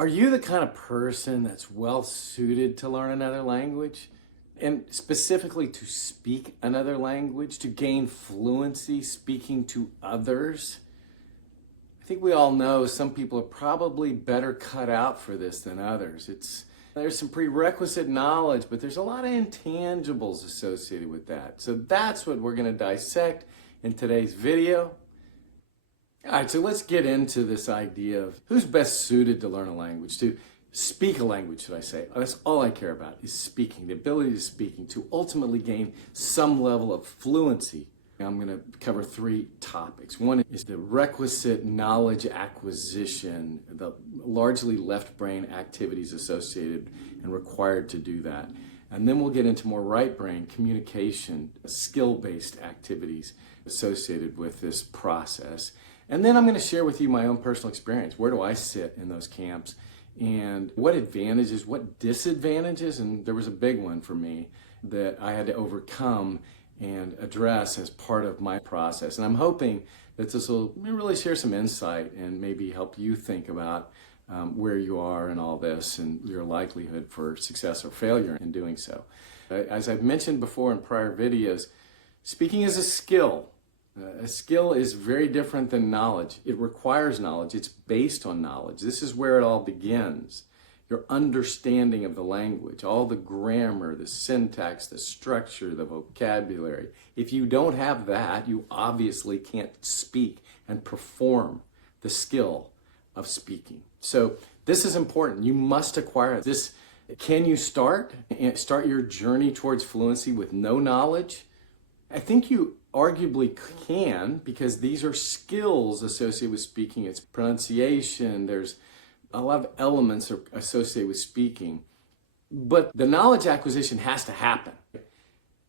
Are you the kind of person that's well suited to learn another language? And specifically to speak another language, to gain fluency speaking to others? I think we all know some people are probably better cut out for this than others. There's some prerequisite knowledge, but there's a lot of intangibles associated with that. So that's what we're going to dissect in today's video. All right, so let's get into this idea of who's best suited to learn a language, to speak a language, should I say. That's all I care about is speaking, the ability to speaking, to ultimately gain some level of fluency. I'm going to cover three topics. One is the requisite knowledge acquisition, the largely left brain activities associated and required to do that. And then we'll get into more right brain communication, skill-based activities associated with this process. And then I'm going to share with you my own personal experience. Where do I sit in those camps? And what advantages, what disadvantages, and there was a big one for me that I had to overcome and address as part of my process. And I'm hoping that this will really share some insight and maybe help you think about where you are in all this and your likelihood for success or failure in doing so. As I've mentioned before in prior videos, speaking is a skill. A skill is very different than knowledge. It requires knowledge. It's based on knowledge. This is where it all begins. Your understanding of the language, all the grammar, the syntax, the structure, the vocabulary. If you don't have that, you obviously can't speak and perform the skill of speaking. So this is important. You must acquire this. Can you start your journey towards fluency with no knowledge? I think you arguably can, because these are skills associated with speaking. It's pronunciation. There's a lot of elements are associated with speaking, but the knowledge acquisition has to happen.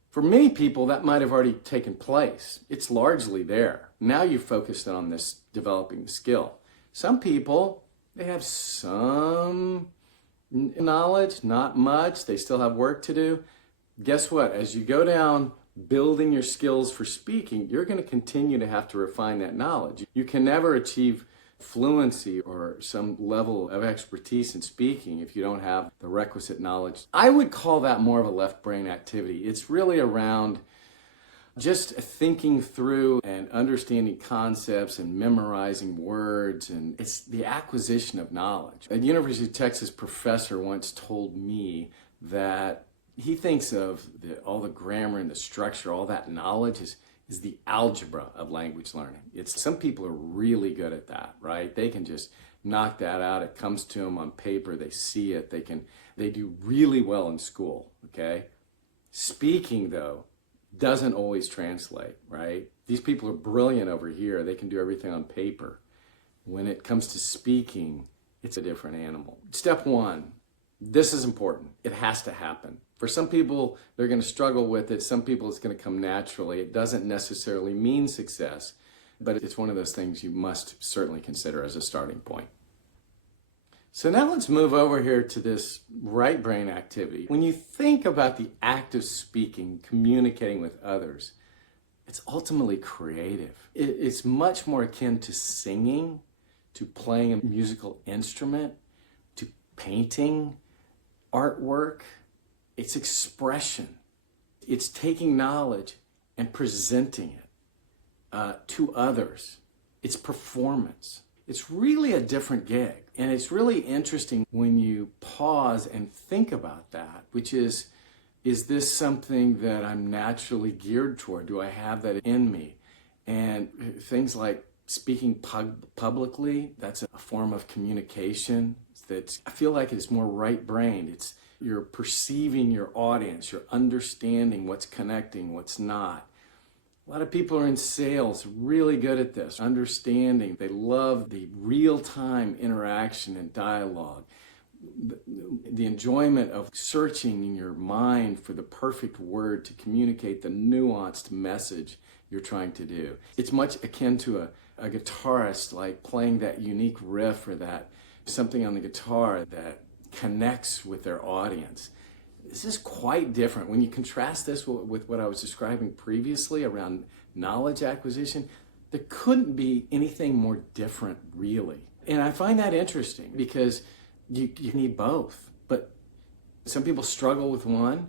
For many people, that might have already taken place. It's largely there. Now you're focused on this developing the skill. Some people, they have some knowledge, not much. They still have work to do. Guess what? As you go down building your skills for speaking, you're going to continue to have to refine that knowledge. You can never achieve fluency or some level of expertise in speaking if you don't have the requisite knowledge. I would call that more of a left brain activity. It's really around just thinking through and understanding concepts and memorizing words, and it's the acquisition of knowledge. A University of Texas professor once told me that he thinks of all the grammar and the structure, all that knowledge is the algebra of language learning. Some people are really good at that, right? They can just knock that out. It comes to them on paper. They see it. They do really well in school, okay? Speaking, though, doesn't always translate, right? These people are brilliant over here. They can do everything on paper. When it comes to speaking, it's a different animal. Step one, this is important. It has to happen. For some people, they're going to struggle with it. Some people, it's going to come naturally. It doesn't necessarily mean success, but it's one of those things you must certainly consider as a starting point. So now let's move over here to this right brain activity. When you think about the act of speaking, communicating with others, it's ultimately creative. It's much more akin to singing, to playing a musical instrument, to painting, artwork. It's expression. It's taking knowledge and presenting it to others. It's performance. It's really a different gig. And it's really interesting when you pause and think about that, which is this something that I'm naturally geared toward? Do I have that in me? And things like speaking publicly, that's a form of communication I feel like it's more right-brained. You're perceiving your audience, you're understanding what's connecting, what's not. A lot of people are in sales, really good at this, understanding. They love the real-time interaction and dialogue, the enjoyment of searching in your mind for the perfect word to communicate the nuanced message you're trying to do. It's much akin to a guitarist, like playing that unique riff or that something on the guitar that connects with their audience. This is quite different. When you contrast this with what I was describing previously around knowledge acquisition, there couldn't be anything more different, really. And I find that interesting because you need both. But some people struggle with one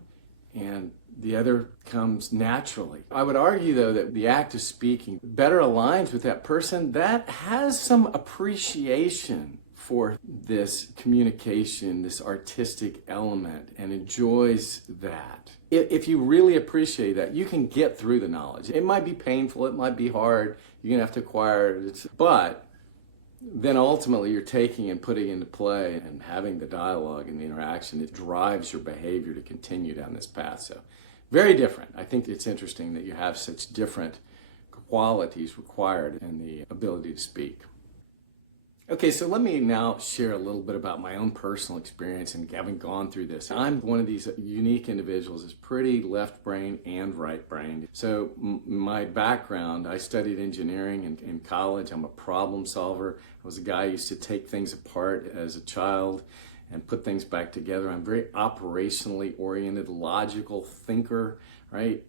and the other comes naturally. I would argue, though, that the act of speaking better aligns with that person that has some appreciation for this communication, this artistic element, and enjoys that. If you really appreciate that, you can get through the knowledge. It might be painful, it might be hard, you're going to have to acquire it, but then ultimately you're taking and putting into play and having the dialogue and the interaction that drives your behavior to continue down this path. So very different. I think it's interesting that you have such different qualities required in the ability to speak. Okay, so let me now share a little bit about my own personal experience and having gone through this. I'm one of these unique individuals that's pretty left brain and right brain. So my background, I studied engineering in college. I'm a problem solver. I was a guy who used to take things apart as a child and put things back together. I'm very operationally oriented, logical thinker, right?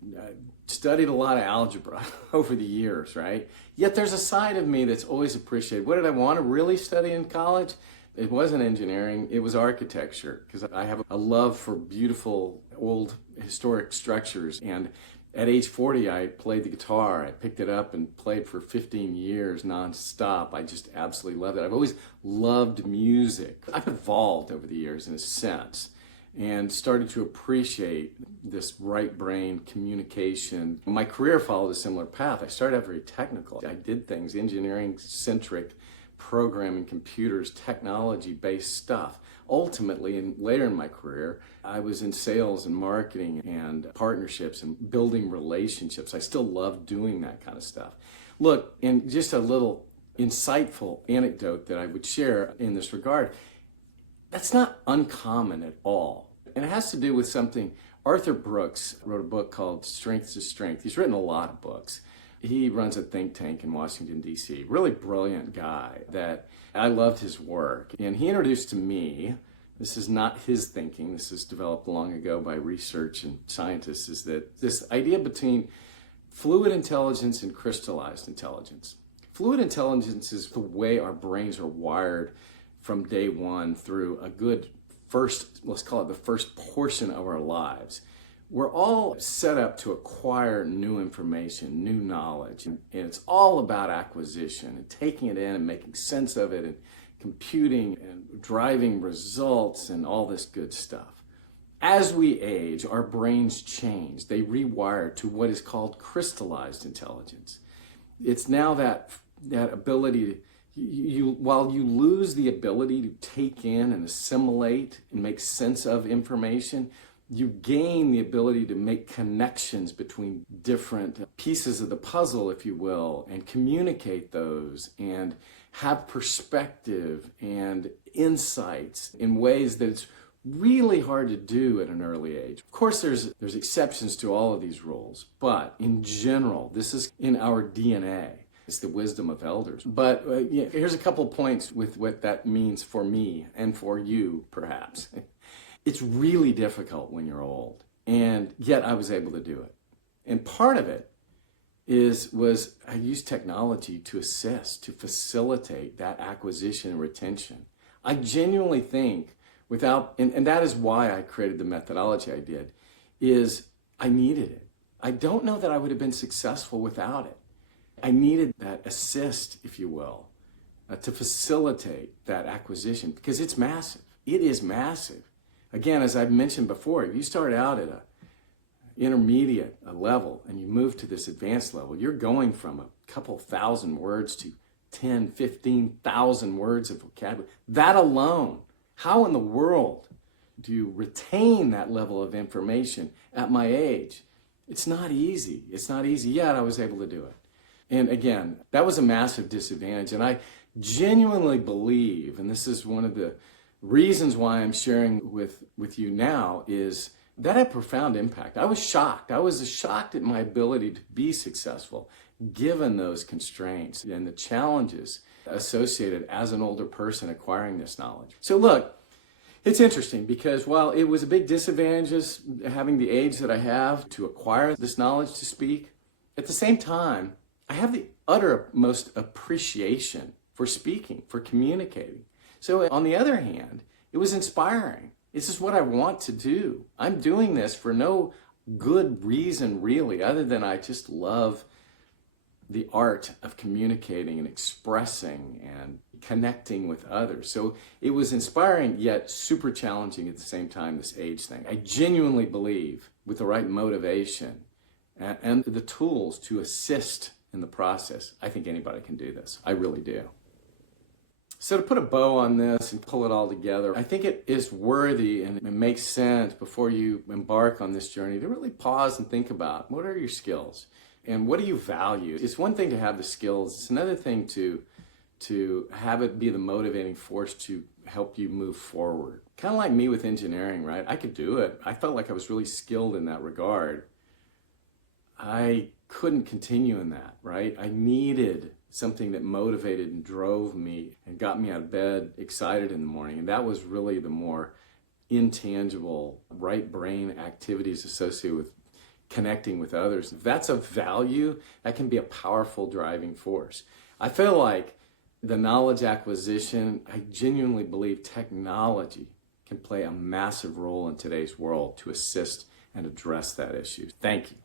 Studied a lot of algebra over the years, right? Yet there's a side of me that's always appreciated. What did I want to really study in college? It wasn't engineering, it was architecture, because I have a love for beautiful old historic structures. And at age 40, I played the guitar. I picked it up and played for 15 years nonstop. I just absolutely loved it. I've always loved music. I've evolved over the years in a sense and started to appreciate this right brain communication. My career followed a similar path. I started out very technical. I did things, engineering centric, programming, computers, technology based stuff. Ultimately, and later in my career, I was in sales and marketing and partnerships and building relationships. I still love doing that kind of stuff. Look, and just a little insightful anecdote that I would share in this regard, that's not uncommon at all. And it has to do with something. Arthur Brooks wrote a book called Strength to Strength. He's written a lot of books. He runs a think tank in Washington, D.C. Really brilliant guy that I loved his work. And he introduced to me, this is not his thinking, this is developed long ago by research and scientists, is that this idea between fluid intelligence and crystallized intelligence. Fluid intelligence is the way our brains are wired from day one through a good first, let's call it the first portion of our lives. We're all set up to acquire new information, new knowledge, and it's all about acquisition and taking it in and making sense of it and computing and driving results and all this good stuff. As we age, our brains change. They rewire to what is called crystallized intelligence. It's now that ability to while you lose the ability to take in and assimilate and make sense of information, you gain the ability to make connections between different pieces of the puzzle, if you will, and communicate those and have perspective and insights in ways that it's really hard to do at an early age. Of course, there's exceptions to all of these rules, but in general, this is in our DNA. It's the wisdom of elders. But here's a couple points with what that means for me and for you, perhaps. It's really difficult when you're old, and yet I was able to do it. And part of it was I used technology to assist, to facilitate that acquisition and retention. I genuinely think and that is why I created the methodology I did, is I needed it. I don't know that I would have been successful without it. I needed that assist, if you will, to facilitate that acquisition because it's massive. It is massive. Again, as I've mentioned before, if you start out at an intermediate level and you move to this advanced level, you're going from a couple thousand words to 10, 15,000 words of vocabulary. That alone, how in the world do you retain that level of information at my age? It's not easy. It's not easy, yet I was able to do it. And again, that was a massive disadvantage. And I genuinely believe, and this is one of the reasons why I'm sharing with you now, is that had profound impact. I was shocked. I was shocked at my ability to be successful given those constraints and the challenges associated as an older person acquiring this knowledge. So look, it's interesting because while it was a big disadvantage having the age that I have to acquire this knowledge to speak, at the same time, I have the uttermost appreciation for speaking, for communicating. So on the other hand, It was inspiring. This is what I want to do. I'm doing this for no good reason, really, other than I just love the art of communicating and expressing and connecting with others. So it was inspiring, yet super challenging at the same time, this age thing. I genuinely believe with the right motivation and the tools to assist in the process, I think anybody can do this. I really do. So to put a bow on this and pull it all together, I think it is worthy and it makes sense before you embark on this journey to really pause and think about what are your skills and what do you value. It's one thing to have the skills. It's another thing to have it be the motivating force to help you move forward. Kind of like me with engineering, right? I could do it. I felt like I was really skilled in that regard. I couldn't continue in that, right? I needed something that motivated and drove me and got me out of bed excited in the morning. And that was really the more intangible right brain activities associated with connecting with others. If that's of value, that can be a powerful driving force. I feel like the knowledge acquisition, I genuinely believe technology can play a massive role in today's world to assist and address that issue. Thank you.